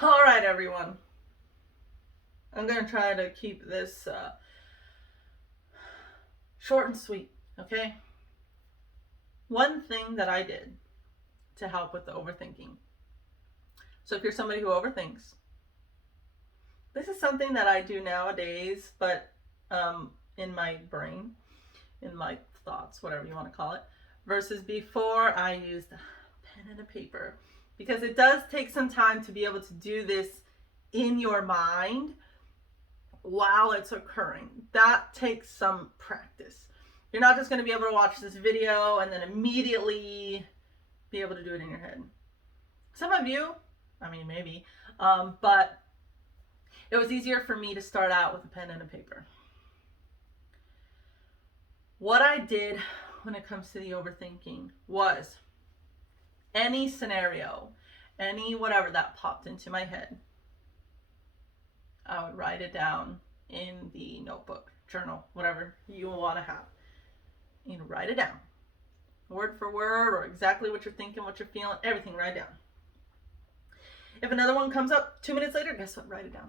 All right, everyone. I'm going to try to keep this short and sweet, okay? One thing that I did to help with the overthinking. So, if you're somebody who overthinks, this is something that I do nowadays, but in my brain, in my thoughts, whatever you want to call it, versus before I used a pen and a paper. Because it does take some time to be able to do this in your mind while it's occurring. That takes some practice. You're not just going to be able to watch this video and then immediately be able to do it in your head. Some of you, maybe, but it was easier for me to start out with a pen and a paper. What I did when it comes to the overthinking was any scenario, any whatever that popped into my head, I would write it down in the notebook, journal, whatever you want to have. Write it down. Word for word, or exactly what you're thinking, what you're feeling, everything, write down. If another one comes up 2 minutes later, guess what? Write it down.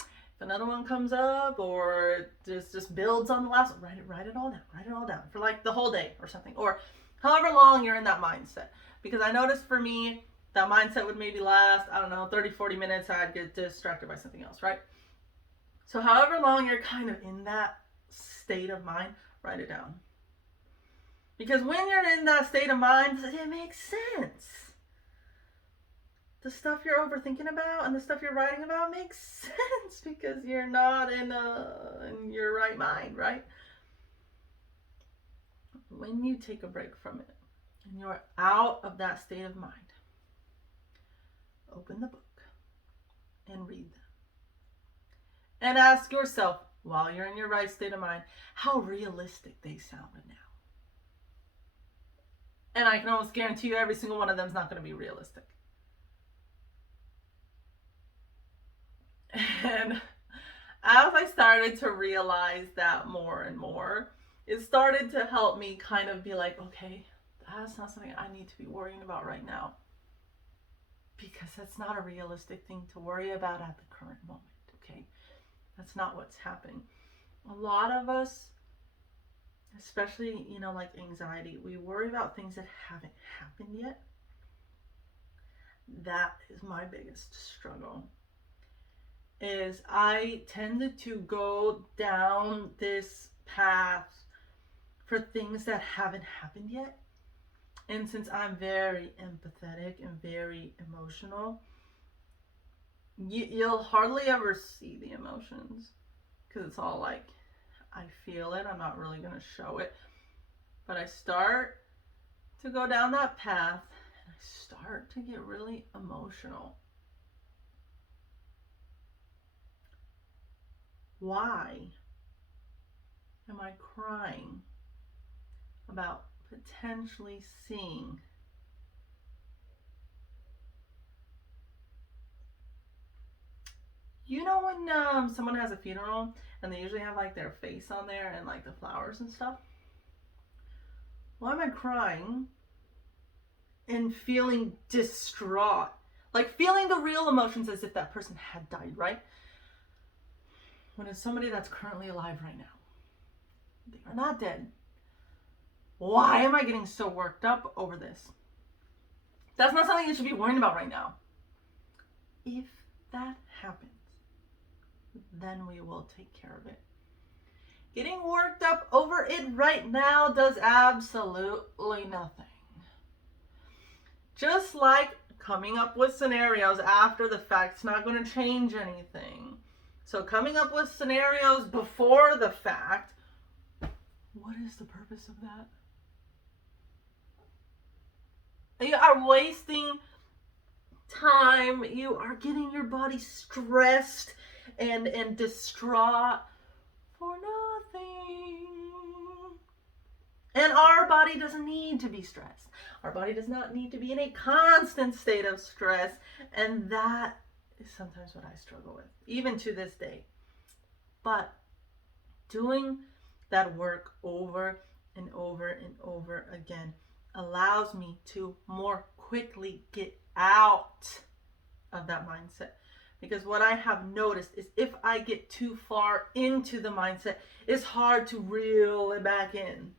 If another one comes up or just builds on the last one, write it all down. Write it all down for like the whole day or something, or however long you're in that mindset. Because I noticed for me, that mindset would maybe last, 30, 40 minutes. I'd get distracted by something else, right? So however long you're kind of in that state of mind, write it down. Because when you're in that state of mind, it makes sense. The stuff you're overthinking about and the stuff you're writing about makes sense because you're not in your right mind, right? When you take a break from it and you're out of that state of mind, open the book and read them. And ask yourself, while you're in your right state of mind, how realistic they sounded now. And I can almost guarantee you every single one of them is not going to be realistic. And as I started to realize that more and more, it started to help me kind of be like, okay, that's not something I need to be worrying about right now. Because that's not a realistic thing to worry about at the current moment, okay? That's not what's happening. A lot of us, especially, like anxiety, we worry about things that haven't happened yet. That is my biggest struggle. Is I tended to go down this path for things that haven't happened yet. And since I'm very empathetic and very emotional, you'll hardly ever see the emotions because it's all like, I feel it. I'm not really going to show it. But I start to go down that path and I start to get really emotional. Why am I crying about potentially seeing when someone has a funeral and they usually have like their face on there and like the flowers and stuff? Why am I crying and feeling distraught? Like feeling the real emotions as if that person had died, right? When it's somebody that's currently alive right now. They are not dead. Why am I getting so worked up over this? That's not something you should be worrying about right now. If that happens, then we will take care of it. Getting worked up over it right now does absolutely nothing. Just like coming up with scenarios after the fact, it's not going to change anything. So coming up with scenarios before the fact, what is the purpose of that? You are wasting time. You are getting your body stressed and distraught for nothing. And our body doesn't need to be stressed. Our body does not need to be in a constant state of stress. And that is sometimes what I struggle with, even to this day. But doing that work over and over and over again allows me to more quickly get out of that mindset. Because what I have noticed is if I get too far into the mindset, it's hard to reel it back in.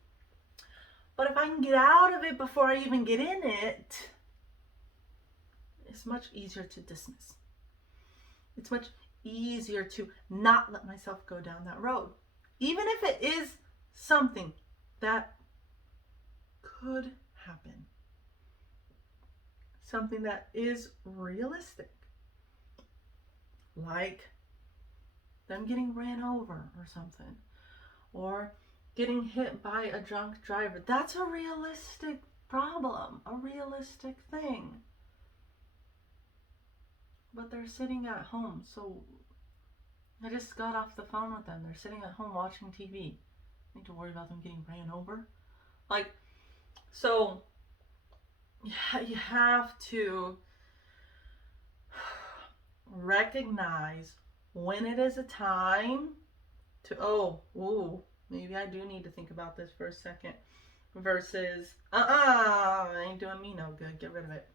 But if I can get out of it before I even get in it, it's much easier to dismiss. It's much easier to not let myself go down that road. Even if it is something that could happen. Something that is realistic. Like them getting ran over or something. Or getting hit by a drunk driver. That's a realistic problem. A realistic thing. But they're sitting at home, so I just got off the phone with them. They're sitting at home watching TV. I need to worry about them getting ran over. Like, so you have to recognize when it is a time to, maybe I do need to think about this for a second. Versus, it ain't doing me no good. Get rid of it.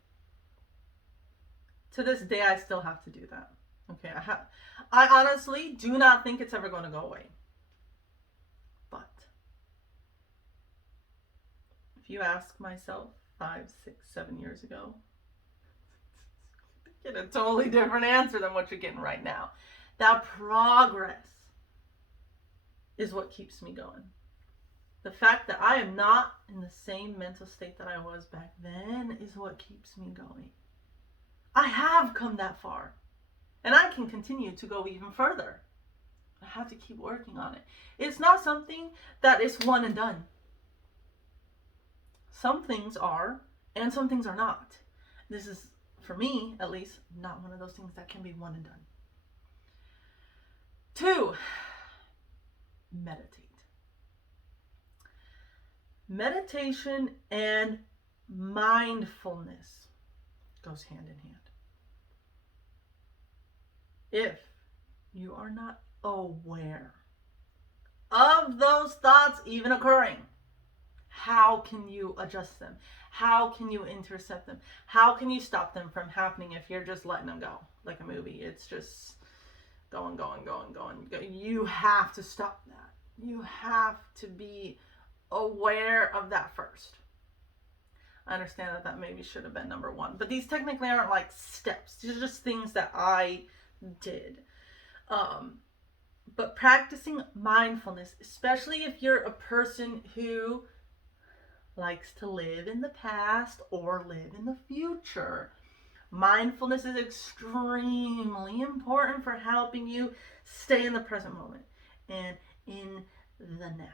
To this day, I still have to do that. Okay, I honestly do not think it's ever going to go away. But if you ask myself 5, 6, 7 years ago, get a totally different answer than what you're getting right now. That progress is what keeps me going. The fact that I am not in the same mental state that I was back then is what keeps me going. I have come that far. And I can continue to go even further. I have to keep working on it. It's not something that is one and done. Some things are, and some things are not. This is, for me at least, not one of those things that can be one and done. 2, meditate. Meditation and mindfulness goes hand in hand. If you are not aware of those thoughts even occurring, how can you adjust them? How can you intercept them? How can you stop them from happening if you're just letting them go? Like a movie, it's just going. You have to stop that. You have to be aware of that first. I understand that maybe should have been number 1, but these technically aren't like steps. These are just things that I did. But practicing mindfulness, especially if you're a person who likes to live in the past or live in the future, mindfulness is extremely important for helping you stay in the present moment and in the now.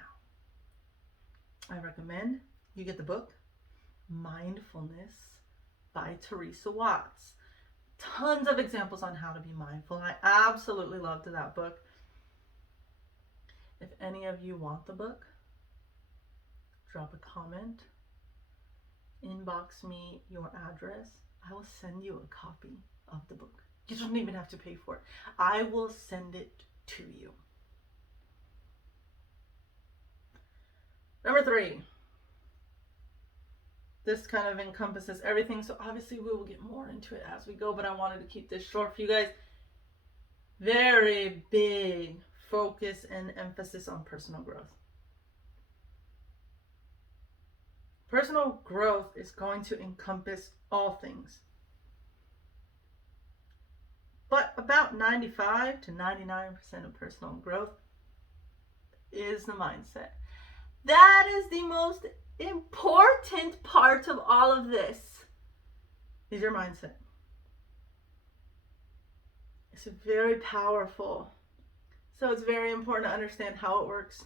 I recommend you get the book Mindfulness by Teresa Watts. Tons of examples on how to be mindful. I absolutely loved that book. If any of you want the book, drop a comment, inbox me your address. I will send you a copy of the book. You don't even have to pay for it. I will send it to you. Number 3. This kind of encompasses everything, so obviously we will get more into it as we go, but I wanted to keep this short for you guys. Very big focus and emphasis on personal growth. Personal growth is going to encompass all things. But about 95 to 99% of personal growth is the mindset. That is the most important part of all of this, is your mindset. It's very powerful. So it's very important to understand how it works.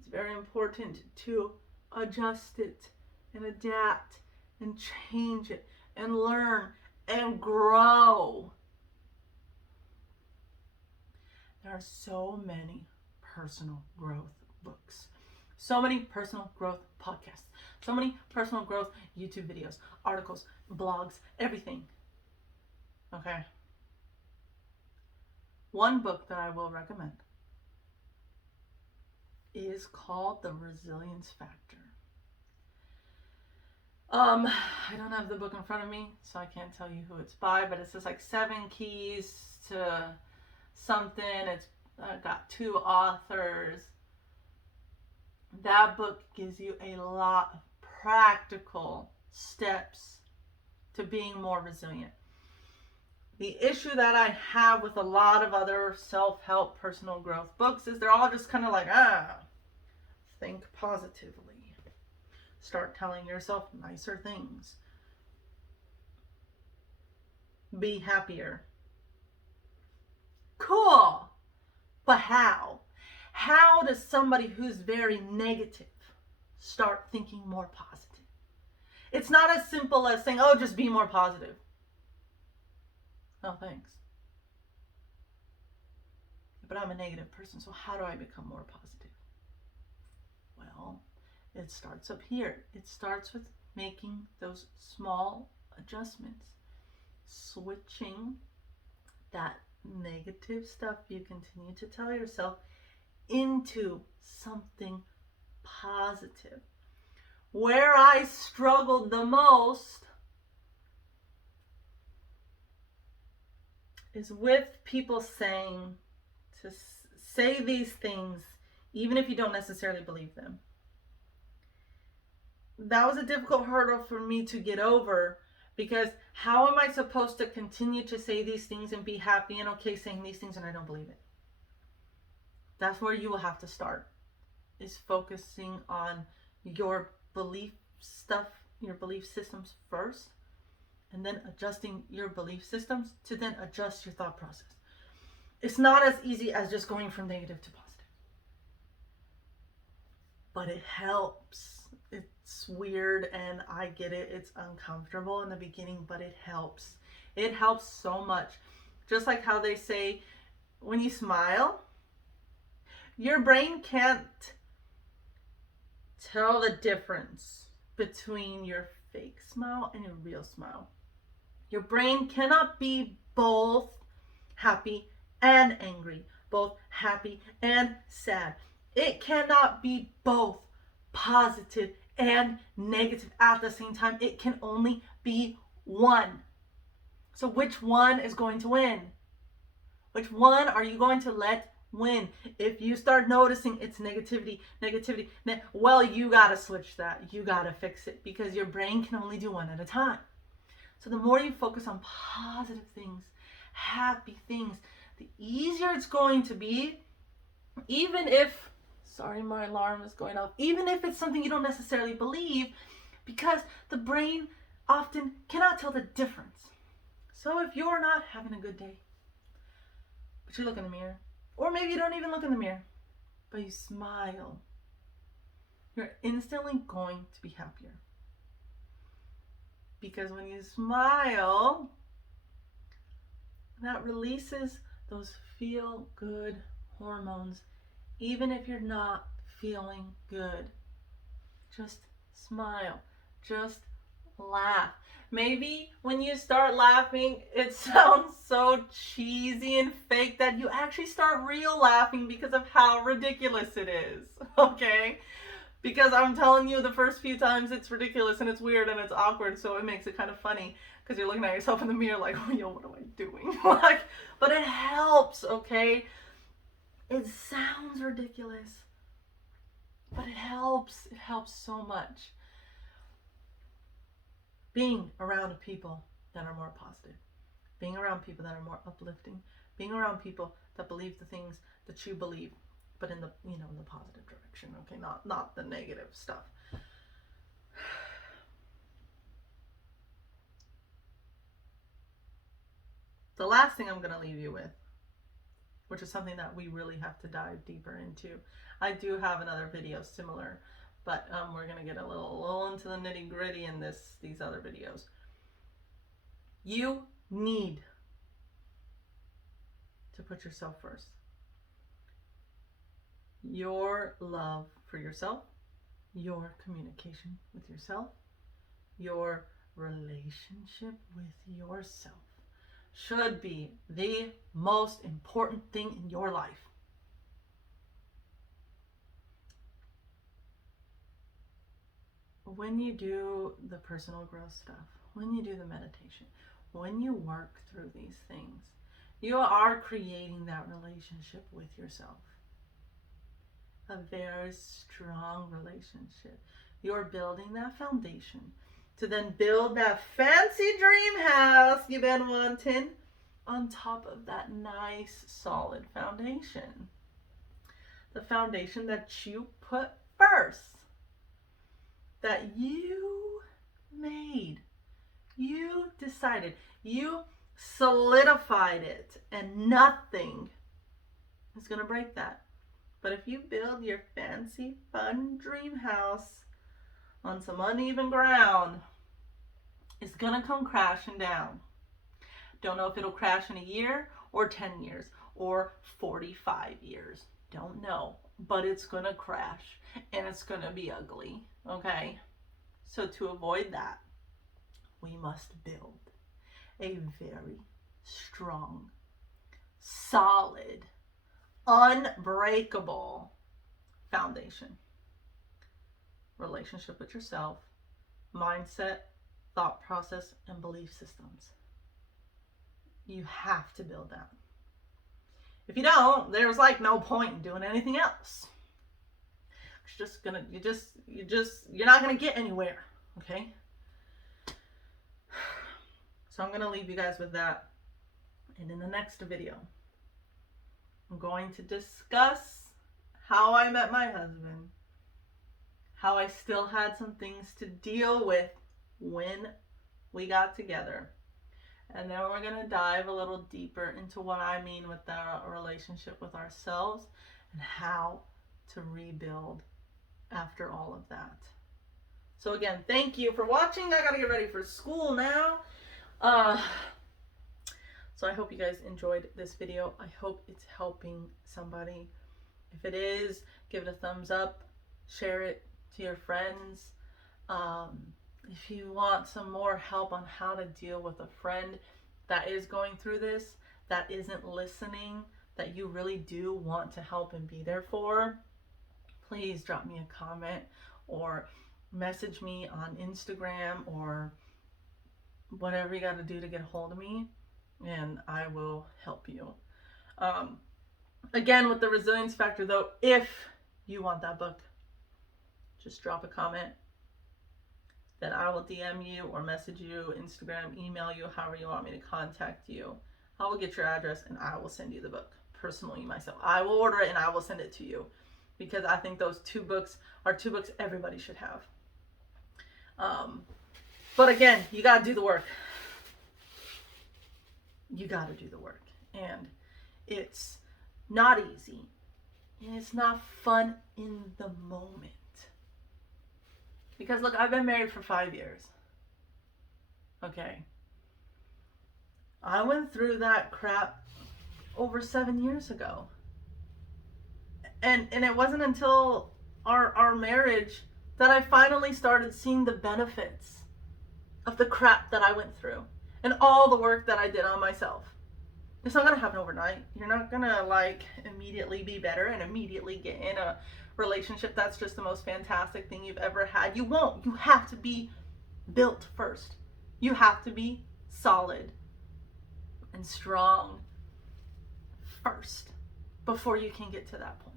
It's very important to adjust it and adapt and change it and learn and grow. There are so many personal growth books. So many personal growth podcasts. So many personal growth YouTube videos, articles, blogs, everything. Okay. One book that I will recommend is called The Resilience Factor. I don't have the book in front of me, so I can't tell you who it's by, but it says like 7 keys to something. It's got 2 authors. That book gives you a lot of practical steps to being more resilient. The issue that I have with a lot of other self-help personal growth books is they're all just kind of like, think positively. Start telling yourself nicer things. Be happier. Cool. But how? How does somebody who's very negative start thinking more positive? It's not as simple as saying, oh, just be more positive. No, thanks. But I'm a negative person, so how do I become more positive? Well, it starts up here. It starts with making those small adjustments. Switching that negative stuff you continue to tell yourself into something positive. Where I struggled the most is with people saying to say these things even if you don't necessarily believe them. That was a difficult hurdle for me to get over, because how am I supposed to continue to say these things and be happy and okay saying these things and I don't believe it? That's where you will have to start, is focusing on your belief stuff, your belief systems first, and then adjusting your belief systems to then adjust your thought process. It's not as easy as just going from negative to positive, but it helps. It's weird and I get it. It's uncomfortable in the beginning, but it helps. It helps so much. Just like how they say when you smile, your brain can't tell the difference between your fake smile and your real smile. Your brain cannot be both happy and angry, both happy and sad. It cannot be both positive and negative at the same time. It can only be one. So which one is going to win? Which one are you going to let win? If you start noticing it's negativity, well, you gotta switch that. You gotta fix it, because your brain can only do one at a time. So the more you focus on positive things, happy things, the easier it's going to be, even if, sorry, my alarm is going off, even if it's something you don't necessarily believe, because the brain often cannot tell the difference. So if you're not having a good day, but you look in the mirror, or maybe you don't even look in the mirror, but you smile, you're instantly going to be happier. Because when you smile, that releases those feel-good hormones, even if you're not feeling good. Just smile. Just laugh. Maybe when you start laughing, it sounds so cheesy and fake that you actually start real laughing because of how ridiculous it is. Okay? Because I'm telling you, the first few times it's ridiculous and it's weird and it's awkward, so it makes it kind of funny because you're looking at yourself in the mirror like, oh, yo, what am I doing? Like, but it helps, okay? It sounds ridiculous, but it helps. It helps so much. Being around people that are more positive, being around people that are more uplifting, being around people that believe the things that you believe, but in the, in the positive direction, okay? Not the negative stuff. The last thing I'm going to leave you with, which is something that we really have to dive deeper into. I do have another video similar, but we're going to get a little into the nitty gritty in these other videos. You need to put yourself first. Your love for yourself, your communication with yourself, your relationship with yourself should be the most important thing in your life. when you do the personal growth stuff, when you do the meditation, when you work through these things, you are creating that relationship with yourself. A very strong relationship. You're building that foundation to then build that fancy dream house you've been wanting on top of that nice solid foundation. The foundation that you put first, that you made, you decided, you solidified it, and nothing is going to break that. But if you build your fancy, fun dream house on some uneven ground, it's going to come crashing down. Don't know if it'll crash in a year or 10 years or 45 years. Don't know, but it's going to crash and it's going to be ugly, okay? So to avoid that, we must build a very strong, solid, unbreakable foundation. Relationship with yourself, mindset, thought process, and belief systems. You have to build that. If you don't, there's like no point in doing anything else. You're not gonna get anywhere, okay? So I'm gonna leave you guys with that. And in the next video, I'm going to discuss how I met my husband, how I still had some things to deal with when we got together. And then we're going to dive a little deeper into what I mean with our relationship with ourselves and how to rebuild after all of that. So again, thank you for watching. I got to get ready for school now. So I hope you guys enjoyed this video. I hope it's helping somebody. If it is, give it a thumbs up, share it to your friends. If you want some more help on how to deal with a friend that is going through this, that isn't listening, that you really do want to help and be there for, please drop me a comment or message me on Instagram or whatever you got to do to get a hold of me, and I will help you. Again, with the resilience factor though, if you want that book, just drop a comment. Then I will DM you or message you, Instagram, email you, however you want me to contact you. I will get your address and I will send you the book personally myself. I will order it and I will send it to you because I think those two books are two books everybody should have. But again, you got to do the work. You got to do the work. And it's not easy. And it's not fun in the moment. Because look, I've been married for 5 years. Okay. I went through that crap over 7 years ago. And it wasn't until our marriage that I finally started seeing the benefits of the crap that I went through and all the work that I did on myself. It's not going to happen overnight. You're not going to like immediately be better and immediately get in a relationship that's just the most fantastic thing you've ever had. You won't. You have to be built first. You have to be solid and strong first before you can get to that point.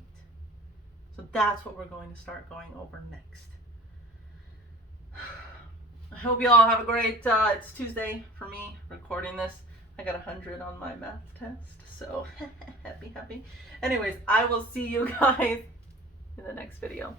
So that's what we're going to start going over next. I hope you all have a great, it's Tuesday for me recording this. I got 100 on my math test, so happy. Anyways, I will see you guys in the next video.